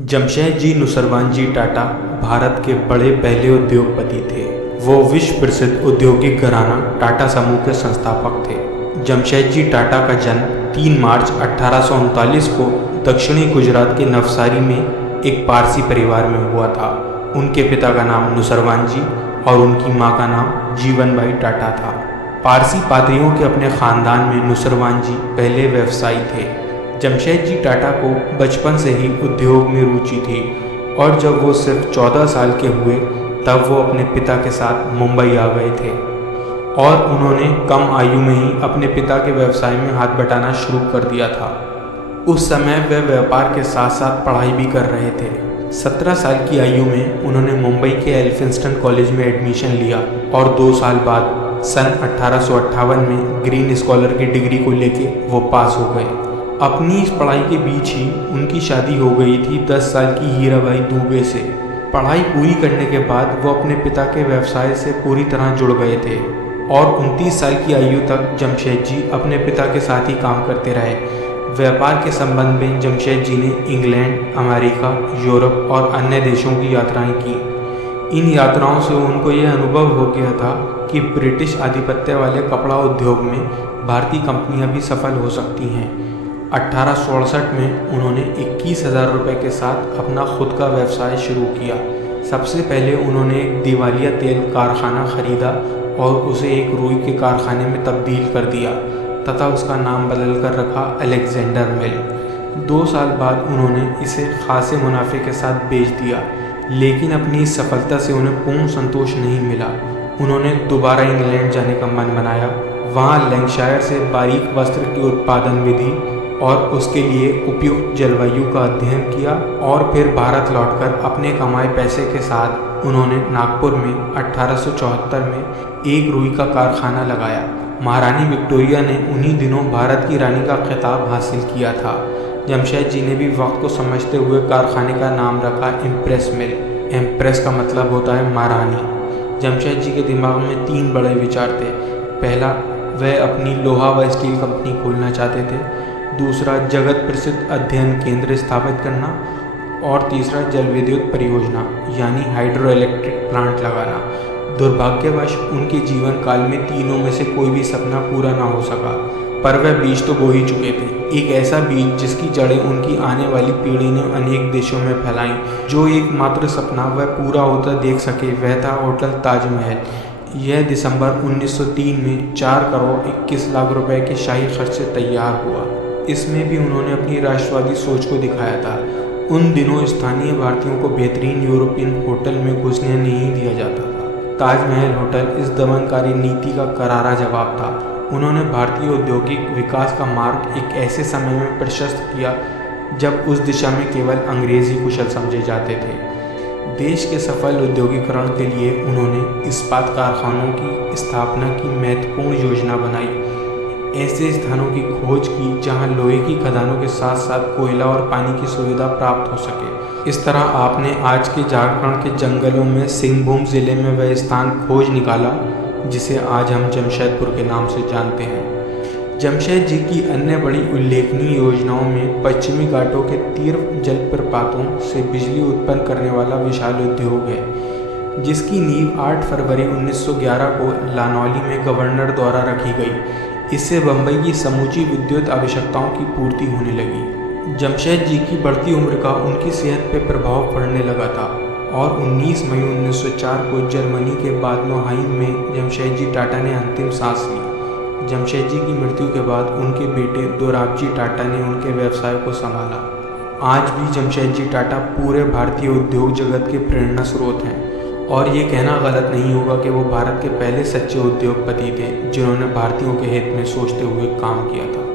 जमशेदजी नुसरवानजी टाटा भारत के बड़े पहले उद्योगपति थे। वो विश्व प्रसिद्ध औद्योगिक घराना टाटा समूह के संस्थापक थे। जमशेदजी टाटा का जन्म 3 मार्च 1839 को दक्षिणी गुजरात के नवसारी में एक पारसी परिवार में हुआ था। उनके पिता का नाम नुसरवानजी और उनकी मां का नाम जीवनबाई टाटा था। पारसी पादरियों के अपने ख़ानदान में नुसरवानजी पहले व्यवसायी थे। जमशेदजी टाटा को बचपन से ही उद्योग में रुचि थी और जब वो सिर्फ 14 साल के हुए तब वो अपने पिता के साथ मुंबई आ गए थे और उन्होंने कम आयु में ही अपने पिता के व्यवसाय में हाथ बटाना शुरू कर दिया था। उस समय वे व्यापार के साथ साथ पढ़ाई भी कर रहे थे। 17 साल की आयु में उन्होंने मुंबई के एल्फिंस्टन कॉलेज में एडमिशन लिया और 2 साल बाद सन 1858 में ग्रीन स्कॉलर की डिग्री को लेके वो पास हो गए। अपनी इस पढ़ाई के बीच ही उनकी शादी हो गई थी 10 साल की हीराबाई दुबे से। पढ़ाई पूरी करने के बाद वो अपने पिता के व्यवसाय से पूरी तरह जुड़ गए थे और 29 साल की आयु तक जमशेदजी अपने पिता के साथ ही काम करते रहे। व्यापार के संबंध में जमशेदजी ने इंग्लैंड, अमेरिका, यूरोप और अन्य देशों की यात्राएं की। इन यात्राओं से उनको ये अनुभव हो गया था कि ब्रिटिश आधिपत्य वाले कपड़ा उद्योग में भारतीय कंपनियां भी सफल हो सकती हैं। 1867 में उन्होंने 21,000 रुपये के साथ अपना खुद का व्यवसाय शुरू किया। सबसे पहले उन्होंने एक दिवालिया तेल कारखाना खरीदा और उसे एक रुई के कारखाने में तब्दील कर दिया तथा उसका नाम बदलकर रखा अलेक्जेंडर मिल। 2 साल बाद उन्होंने इसे खासे मुनाफे के साथ बेच दिया, लेकिन अपनी इस सफलता से उन्हें पूर्ण संतोष नहीं मिला। उन्होंने दोबारा इंग्लैंड जाने का मन बनाया। वहाँ लैंकशायर से बारीक वस्त्र की उत्पादन विधि और उसके लिए उपयुक्त जलवायु का अध्ययन किया और फिर भारत लौटकर अपने कमाए पैसे के साथ उन्होंने नागपुर में 1874 में एक रुई का कारखाना लगाया। महारानी विक्टोरिया ने उन्हीं दिनों भारत की रानी का खिताब हासिल किया था। जमशेदजी ने भी वक्त को समझते हुए कारखाने का नाम रखा इम्प्रेस मिल। इम्प्रेस का मतलब होता है महारानी। जमशेदजी के दिमाग में 3 बड़े विचार थे। पहला, वह अपनी लोहा व स्टील कंपनी खोलना चाहते थे। दूसरा, जगत प्रसिद्ध अध्ययन केंद्र स्थापित करना और तीसरा, जल विद्युत परियोजना यानी हाइड्रो इलेक्ट्रिक प्लांट लगाना। दुर्भाग्यवश उनके जीवन काल में तीनों में से कोई भी सपना पूरा ना हो सका, पर वह बीज तो बो ही चुके थे। एक ऐसा बीज जिसकी जड़ें उनकी आने वाली पीढ़ी ने अनेक देशों में फैलाई। जो एकमात्र सपना वह पूरा होता देख सके वह था होटल ताजमहल। यह दिसंबर 1903 में 4 करोड़ 21 लाख रुपए के शाही खर्च से तैयार हुआ। इसमें भी उन्होंने अपनी राष्ट्रवादी सोच को दिखाया था। उन दिनों स्थानीय भारतीयों को बेहतरीन यूरोपियन होटल में घुसने नहीं दिया जाता था। ताजमहल होटल इस दमनकारी नीति का करारा जवाब था। उन्होंने भारतीय औद्योगिक विकास का मार्ग एक ऐसे समय में प्रशस्त किया जब उस दिशा में केवल अंग्रेज ही कुशल समझे जाते थे। देश के सफल औद्योगिकरण के लिए उन्होंने इस्पात कारखानों की स्थापना की महत्वपूर्ण योजना बनाई। ऐसे स्थानों की खोज की जहां लोहे की खदानों के साथ साथ कोयला और पानी की सुविधा प्राप्त हो सके। इस तरह आपने आज के झारखंड के जंगलों में सिंहभूम जिले में वह स्थान खोज निकाला जिसे आज हम जमशेदपुर के नाम से जानते हैं। जमशेदजी की अन्य बड़ी उल्लेखनीय योजनाओं में पश्चिमी घाटों के तीव्र जलप्रपातों से बिजली उत्पन्न करने वाला विशाल उद्योग है, जिसकी नींव 8 फरवरी 1911 को लानौली में गवर्नर द्वारा रखी गई। इससे बम्बई की समूची विद्युत आवश्यकताओं की पूर्ति होने लगी। जमशेदजी की बढ़ती उम्र का उनकी सेहत पर प्रभाव पड़ने लगा था और 19 मई 1904 को जर्मनी के बादनोहाइम में जमशेदजी टाटा ने अंतिम सांस ली। जमशेदजी की मृत्यु के बाद उनके बेटे दोराबजी टाटा ने उनके व्यवसाय को संभाला। आज भी जमशेदजी टाटा पूरे भारतीय उद्योग जगत के प्रेरणा स्रोत हैं और ये कहना गलत नहीं होगा कि वो भारत के पहले सच्चे उद्योगपति थे जिन्होंने भारतीयों के हित में सोचते हुए काम किया था।